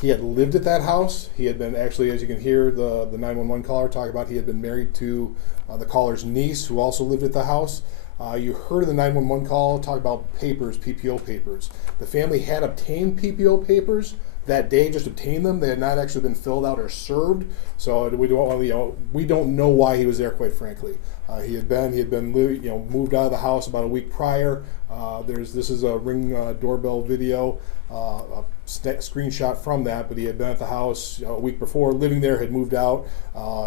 He had lived at that house. He had been, actually, as you can hear the 911 caller talk about, he had been married to the caller's niece, who also lived at the house. You heard in the 911 call talk about papers, PPO papers. The family had obtained PPO papers that day, just obtained them. They had not actually been filled out or served. So we don't know why he was there, quite frankly. He had been moved out of the house about a week prior. This is a Ring doorbell video, a screenshot from that, but he had been at the house a week before, living there, had moved out.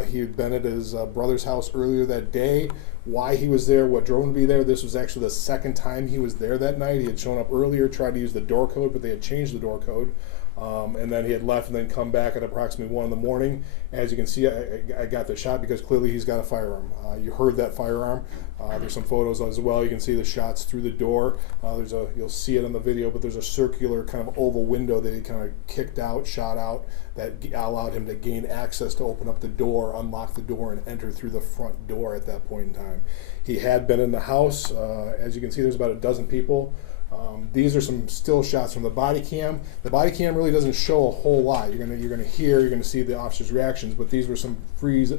He had been at his brother's house earlier that day. Why he was there, what drove him to be there, this was actually the second time he was there that night. He had shown up earlier, tried to use the door code, but they had changed the door code. And then he had left and then come back at approximately 1 in the morning. As you can see, I got the shot because clearly he's got a firearm. You heard that firearm. There's some photos as well. You can see the shots through the door. You'll see it on the video, but there's a circular kind of oval window that he kind of kicked out, shot out, that allowed him to gain access to open up the door, unlock the door, and enter through the front door at that point in time. He had been in the house. As you can see, there's about a dozen people. These are some still shots from the body cam. The body cam really doesn't show a whole lot. You're gonna see the officer's reactions, but these were some freeze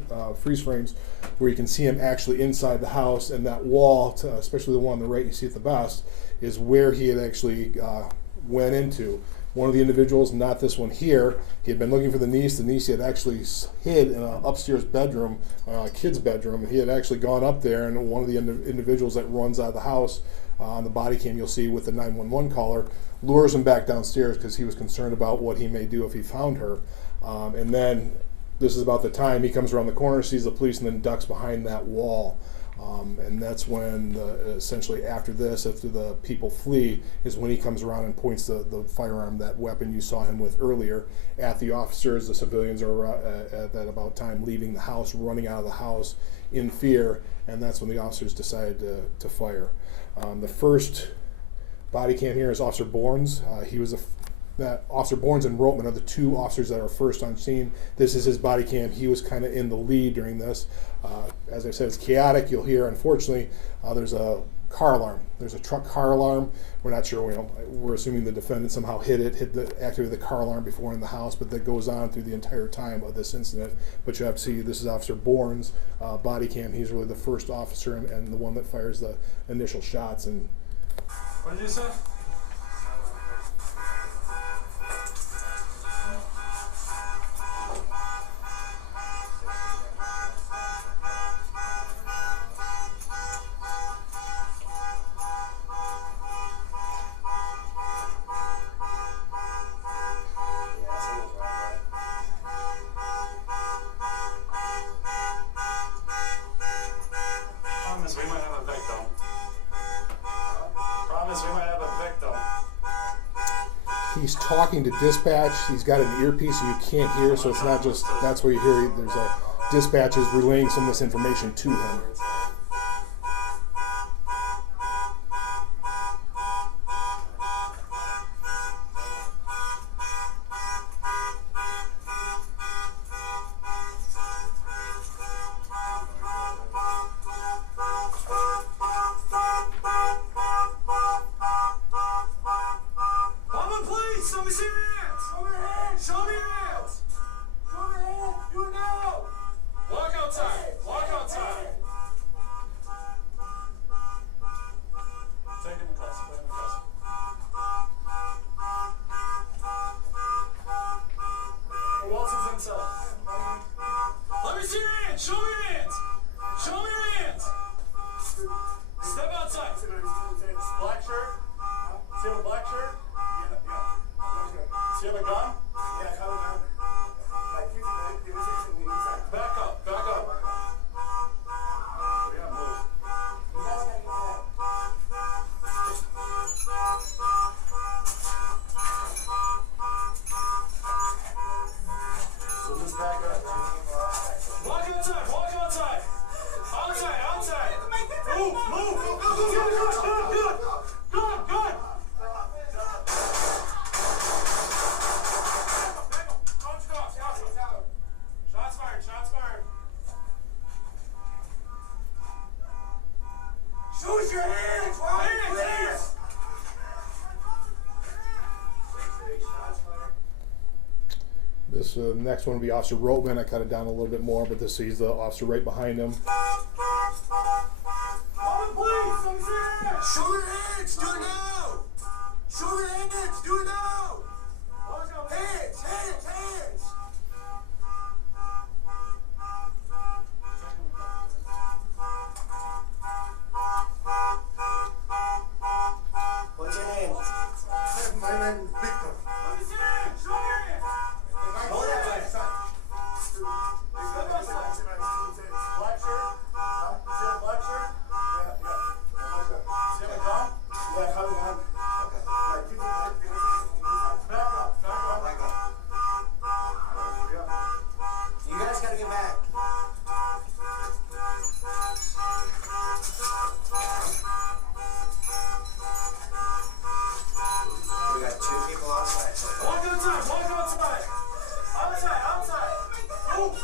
frames where you can see him actually inside the house, and that wall, especially the one on the right you see it the best, is where he had actually went into. One of the individuals, not this one here, he had been looking for the niece. The niece he had actually hid in an upstairs bedroom, a kid's bedroom, and he had actually gone up there, and one of the individuals that runs out of the house, on the body cam you'll see with the 911 caller, lures him back downstairs because he was concerned about what he may do if he found her. And then this is about the time he comes around the corner, sees the police, and then ducks behind that wall. And that's when, essentially after this, after the people flee, is when he comes around and points the firearm, that weapon you saw him with earlier, at the officers. The civilians are at that about time leaving the house, running out of the house in fear, and that's when the officers decide to fire. The first body cam here is Officer Bournes. Officer Bournes and Rotman are the two officers that are first on scene. This is his body cam. He was kind of in the lead during this. As I said, it's chaotic. You'll hear, unfortunately, there's a car alarm. There's a truck car alarm. We're not sure. We're assuming the defendant somehow activated the car alarm before in the house, but that goes on through the entire time of this incident. But you have to see, this is Officer Bournes' body cam. He's really the first officer and the one that fires the initial shots. And what did you say? He's talking to dispatch. He's got an earpiece so you can't hear, so it's not just, that's where you hear there's a dispatch is relaying some of this information to him. Let me see your hands. Show me your hands. Show me your hands. Step outside. Black shirt. Do you have a black shirt? Yeah. Do you have a gun? Yeah, I have a gun. Back up. Back up. We gotta move. You guys gotta get that. So just back up. Walk outside. Walk outside. Outside. Outside. Move. Good. Shots fired. Shoot your hands! Hands! This next one will be Officer Roteman. I cut it down a little bit more, but this he's the officer right behind him. Show your hands, do it now! Show your hands, do it now! Hands, hands, hands! What's your name? My name is Victor. Let me see your hand, show your hand! Hold that way. Black shirt? See that black shirt? Yeah. See that gun? Yeah, have a gun. Okay. Back up. Yeah. You guys gotta get back. We got 2 people outside. Walk outside. Outside. Move.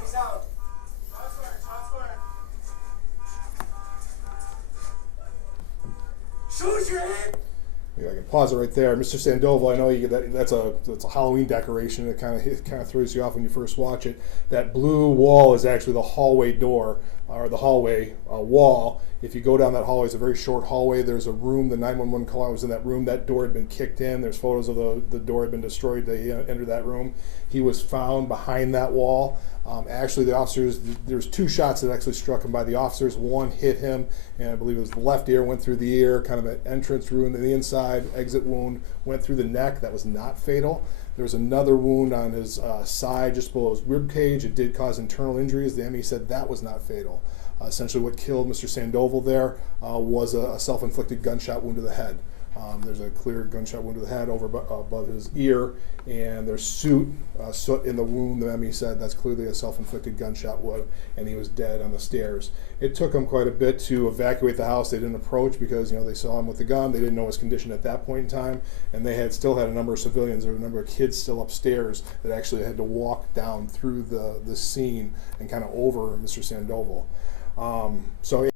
He's out. Shots fired. Shoot your hand. I can pause it right there. Mr. Sandoval, I know that's a Halloween decoration. It kind of throws you off when you first watch it. That blue wall is actually the hallway door, or the hallway wall. If you go down that hallway, it's a very short hallway. There's a room. The 911 caller was in that room. That door had been kicked in. There's photos of the door had been destroyed. They entered that room. He was found behind that wall. Actually, the officers, there's 2 shots that actually struck him by the officers. One hit him, and I believe it was the left ear, went through the ear, kind of an entrance wound to the inside, exit wound, went through the neck. That was not fatal. There was another wound on his side, just below his rib cage. It did cause internal injuries. The ME said that was not fatal. Essentially what killed Mr. Sandoval there was a self-inflicted gunshot wound to the head. There's a clear gunshot wound to the head over above his ear, and there's soot in the wound. The ME said that's clearly a self-inflicted gunshot wound, and he was dead on the stairs. It took them quite a bit to evacuate the house. They didn't approach because they saw him with the gun. They didn't know his condition at that point in time, and they still had a number of civilians. There were a number of kids still upstairs that actually had to walk down through the scene and kind of over Mr. Sandoval. So